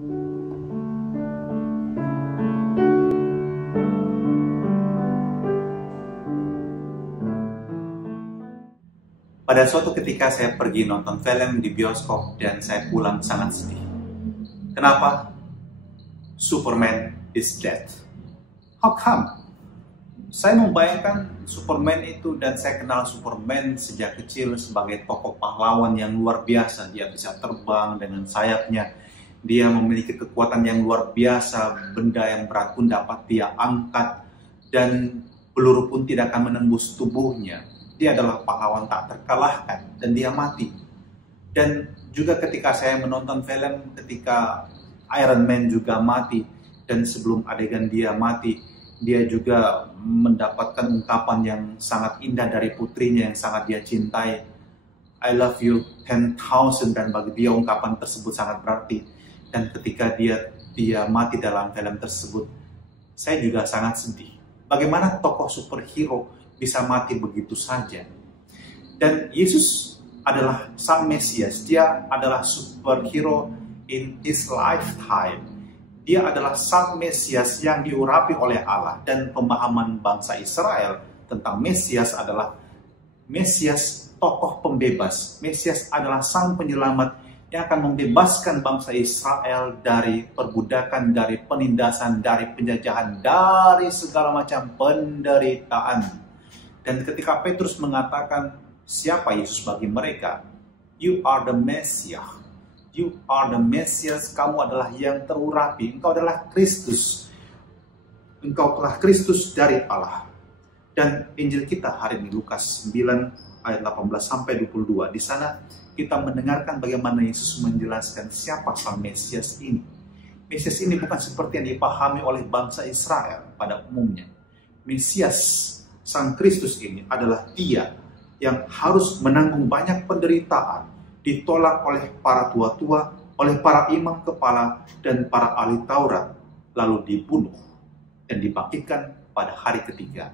Pada suatu ketika saya pergi nonton film di bioskop dan saya pulang sangat sedih. Kenapa? Superman is dead. How come? Saya membayangkan Superman itu, dan saya kenal Superman sejak kecil sebagai tokoh pahlawan yang luar biasa. Dia bisa terbang dengan sayapnya. Dia memiliki kekuatan yang luar biasa. Benda yang berat pun dapat dia angkat. Dan peluru pun tidak akan menembus tubuhnya. Dia adalah pahlawan tak terkalahkan dan dia mati. Dan juga ketika saya menonton film ketika Iron Man juga mati, dan sebelum adegan dia mati, dia juga mendapatkan ungkapan yang sangat indah dari putrinya yang sangat dia cintai. I love you 10,000, dan bagi dia ungkapan tersebut sangat berarti. Dan ketika dia mati dalam film tersebut, saya juga sangat sedih. Bagaimana tokoh superhero bisa mati begitu saja? Dan Yesus adalah Sang Mesias. Dia adalah superhero in his lifetime. Dia adalah Sang Mesias yang diurapi oleh Allah. Dan pemahaman bangsa Israel tentang Mesias adalah Mesias tokoh pembebas. Mesias adalah Sang Penyelamat yang akan membebaskan bangsa Israel dari perbudakan, dari penindasan, dari penjajahan, dari segala macam penderitaan. Dan ketika Petrus mengatakan, siapa Yesus bagi mereka? You are the Messiah. You are the Messias. Kamu adalah yang terurapi. Engkau adalah Kristus. Engkau telah Kristus dari Allah. Dan Injil kita hari ini Lukas 9 ayat 18 sampai 22. Di sana kita mendengarkan bagaimana Yesus menjelaskan siapa Sang Mesias ini. Mesias ini bukan seperti yang dipahami oleh bangsa Israel pada umumnya. Mesias, Sang Kristus ini adalah dia yang harus menanggung banyak penderitaan, ditolak oleh para tua-tua, oleh para imam kepala dan para ahli Taurat, lalu dibunuh dan dibangkitkan pada hari ketiga.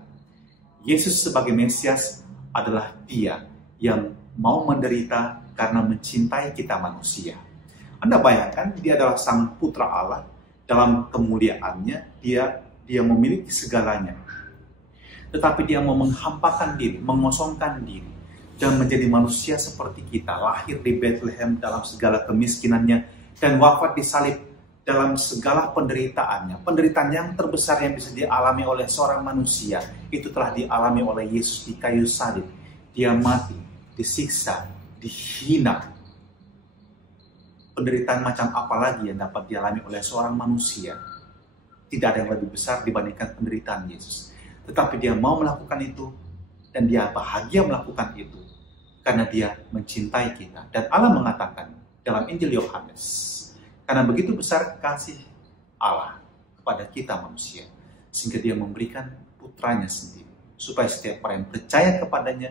Yesus sebagai Mesias adalah dia yang mau menderita karena mencintai kita manusia. Anda bayangkan, dia adalah Sang Putra Allah. Dalam kemuliaannya, dia memiliki segalanya. Tetapi dia mau menghampakan diri, mengosongkan diri, dan menjadi manusia seperti kita, lahir di Bethlehem dalam segala kemiskinannya, dan wafat di salib dalam segala penderitaannya. Penderitaan yang terbesar yang bisa dialami oleh seorang manusia, itu telah dialami oleh Yesus di kayu salib. Dia mati, disiksa, dihina. Penderitaan macam apa lagi yang dapat dialami oleh seorang manusia? Tidak ada yang lebih besar dibandingkan penderitaan Yesus. Tetapi dia mau melakukan itu, dan dia bahagia melakukan itu, karena dia mencintai kita. Dan Allah mengatakan dalam Injil Yohanes, karena begitu besar kasih Allah kepada kita manusia, sehingga dia memberikan putranya sendiri, supaya setiap orang yang percaya kepadanya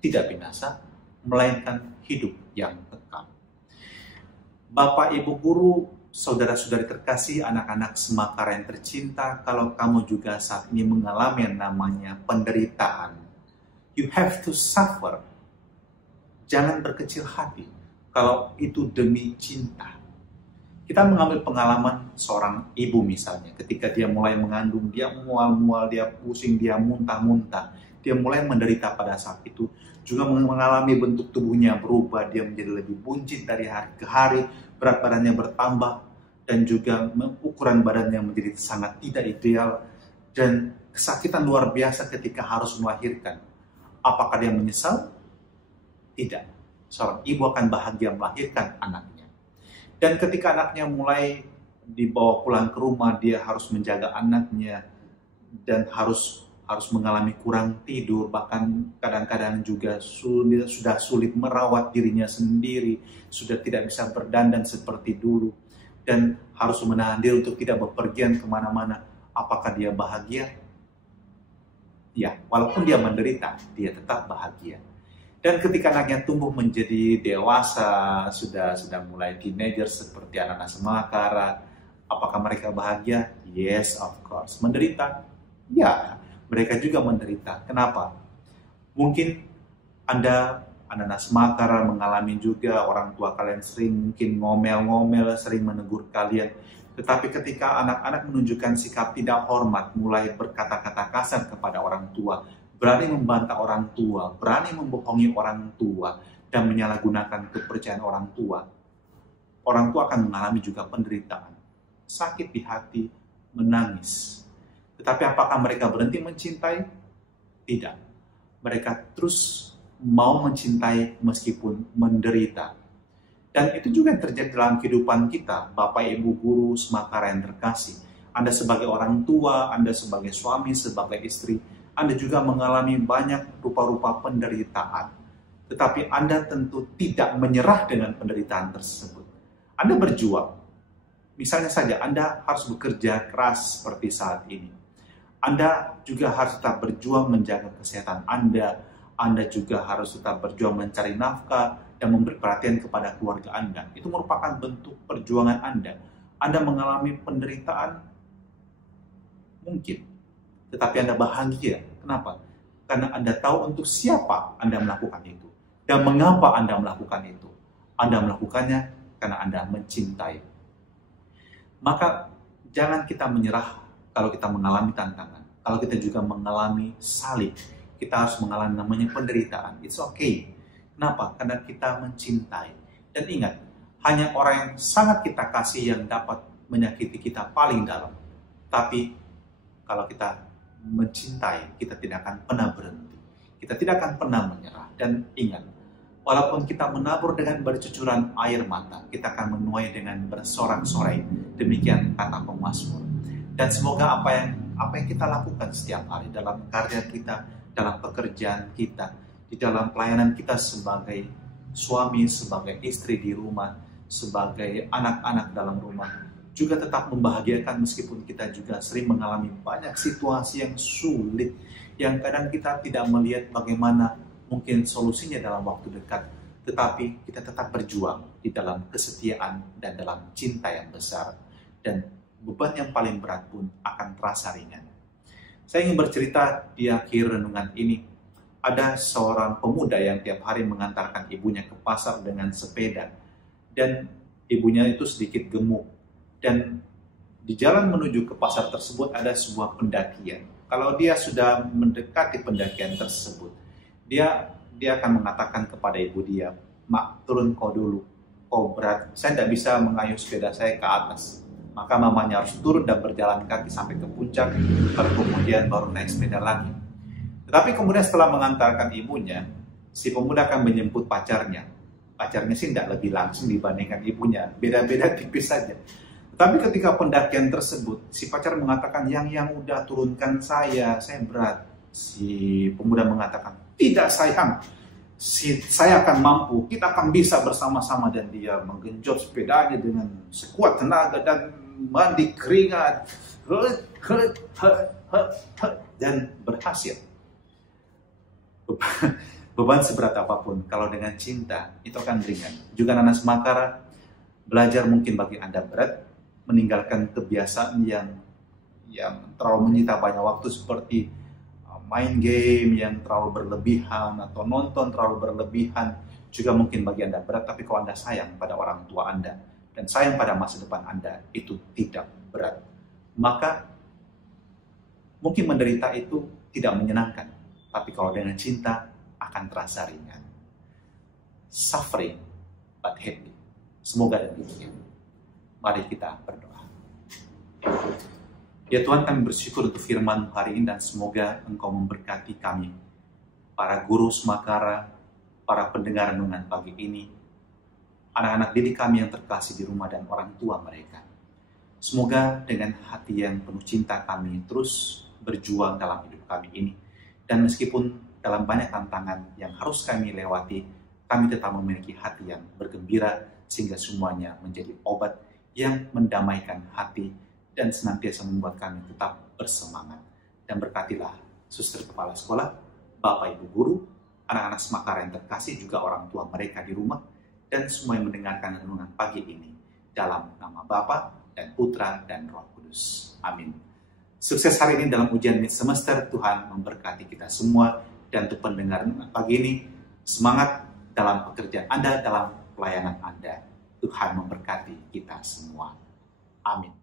tidak binasa, melainkan hidup yang kekal. Bapak, Ibu, Guru, saudara-saudari terkasih, anak-anak Semakara yang tercinta, kalau kamu juga saat ini mengalami yang namanya penderitaan, you have to suffer. Jangan berkecil hati kalau itu demi cinta. Kita mengambil pengalaman seorang ibu misalnya, ketika dia mulai mengandung, dia mual-mual, dia pusing, dia muntah-muntah, dia mulai menderita pada saat itu, juga mengalami bentuk tubuhnya berubah, dia menjadi lebih buncit dari hari ke hari, berat badannya bertambah, dan juga ukuran badannya menjadi sangat tidak ideal, dan kesakitan luar biasa ketika harus melahirkan. Apakah dia menyesal? Tidak. Seorang ibu akan bahagia melahirkan anaknya. Dan ketika anaknya mulai dibawa pulang ke rumah, dia harus menjaga anaknya, dan harus mengalami kurang tidur, bahkan kadang-kadang juga sudah sulit merawat dirinya sendiri, sudah tidak bisa berdandan seperti dulu, dan harus menahan diri untuk tidak bepergian kemana-mana. Apakah dia bahagia? Ya, walaupun dia menderita, dia tetap bahagia. Dan ketika anaknya tumbuh menjadi dewasa, sudah mulai teenager seperti anak-anak Semakara, apakah mereka bahagia? Yes, of course. Menderita? Ya, mereka juga menderita. Kenapa? Mungkin Anda anak-anak semakara mengalami juga orang tua kalian sering mungkin ngomel-ngomel, sering menegur kalian. Tetapi ketika anak-anak menunjukkan sikap tidak hormat, mulai berkata-kata kasar kepada orang tua, berani membantah orang tua, berani membohongi orang tua, dan menyalahgunakan kepercayaan orang tua akan mengalami juga penderitaan, sakit di hati, menangis. Tetapi apakah mereka berhenti mencintai? Tidak. Mereka terus mau mencintai meskipun menderita. Dan itu juga yang terjadi dalam kehidupan kita, Bapak, Ibu, Guru, semakara yang terkasih. Anda sebagai orang tua, Anda sebagai suami, sebagai istri, Anda juga mengalami banyak rupa-rupa penderitaan. Tetapi Anda tentu tidak menyerah dengan penderitaan tersebut. Anda berjuang. Misalnya saja, Anda harus bekerja keras seperti saat ini. Anda juga harus tetap berjuang menjaga kesehatan Anda. Anda juga harus tetap berjuang mencari nafkah dan memberi perhatian kepada keluarga Anda. Itu merupakan bentuk perjuangan Anda. Anda mengalami penderitaan? Mungkin. Tetapi Anda bahagia. Kenapa? Karena Anda tahu untuk siapa Anda melakukan itu. Dan mengapa Anda melakukan itu. Anda melakukannya karena Anda mencintai. Maka jangan kita menyerah kalau kita mengalami tantangan. Kalau kita juga mengalami salib, kita harus mengalami namanya penderitaan. It's okay. Kenapa? Karena kita mencintai. Dan ingat, hanya orang yang sangat kita kasih yang dapat menyakiti kita paling dalam. Tapi kalau kita mencintai, kita tidak akan pernah berhenti. Kita tidak akan pernah menyerah. Dan ingat, walaupun kita menabur dengan bercucuran air mata, kita akan menuai dengan bersorak-sorai. Demikian kata pemazmur. Dan semoga apa yang kita lakukan setiap hari dalam karya kita, dalam pekerjaan kita, di dalam pelayanan kita sebagai suami, sebagai istri di rumah, sebagai anak-anak dalam rumah, juga tetap membahagiakan meskipun kita juga sering mengalami banyak situasi yang sulit, yang kadang kita tidak melihat bagaimana mungkin solusinya dalam waktu dekat, tetapi kita tetap berjuang di dalam kesetiaan dan dalam cinta yang besar. Dan beban yang paling berat pun akan terasa ringan. Saya ingin bercerita di akhir renungan ini, ada seorang pemuda yang tiap hari mengantarkan ibunya ke pasar dengan sepeda. Dan ibunya itu sedikit gemuk. Dan di jalan menuju ke pasar tersebut ada sebuah pendakian. Kalau dia sudah mendekati pendakian tersebut, dia akan mengatakan kepada ibu dia, "Mak, turun kau dulu, kau berat, saya tidak bisa mengayuh sepeda saya ke atas." Maka mamanya harus turun dan berjalan kaki sampai ke puncak, lalu kemudian baru naik sepeda lagi. Tetapi kemudian setelah mengantarkan ibunya, si pemuda akan menjemput pacarnya. Pacarnya sih tidak lebih langsung dibandingkan ibunya, beda-beda tipis saja. Tetapi ketika pendakian tersebut, si pacar mengatakan, yang udah turunkan saya berat. Si pemuda mengatakan, "Tidak sayang, saya akan mampu, kita akan bisa bersama-sama." Dan dia menggenjot sepedanya dengan sekuat tenaga dan mandi keringat dan berhasil. Beban seberat apapun, kalau dengan cinta itu akan ringan. Juga anak semakara, belajar mungkin bagi Anda berat, meninggalkan kebiasaan yang terlalu menyita banyak waktu seperti main game yang terlalu berlebihan atau nonton terlalu berlebihan, juga mungkin bagi Anda berat. Tapi kalau Anda sayang pada orang tua Anda dan sayang pada masa depan Anda, itu tidak berat. Maka mungkin menderita itu tidak menyenangkan, tapi kalau dengan cinta akan terasa ringan. Suffering but happy. Semoga demikian. Mari kita berdoa. Ya Tuhan, kami bersyukur untuk firman hari ini dan semoga Engkau memberkati kami, para guru semakara, para pendengar renungan pagi ini, anak-anak didik kami yang terkasih di rumah dan orang tua mereka. Semoga dengan hati yang penuh cinta kami terus berjuang dalam hidup kami ini. Dan meskipun dalam banyak tantangan yang harus kami lewati, kami tetap memiliki hati yang bergembira sehingga semuanya menjadi obat yang mendamaikan hati dan senantiasa membuat kami tetap bersemangat. Dan berkatilah suster kepala sekolah, Bapak Ibu guru, anak-anak semakara yang terkasih, juga orang tua mereka di rumah, dan semua yang mendengarkan renungan pagi ini. Dalam nama Bapa dan Putra dan Roh Kudus. Amin. Sukses hari ini dalam ujian mid semester. Tuhan memberkati kita semua. Dan untuk pendengar renungan pagi ini, semangat, dalam pekerjaan Anda, dalam pelayanan Anda. Tuhan memberkati kita semua. Amin.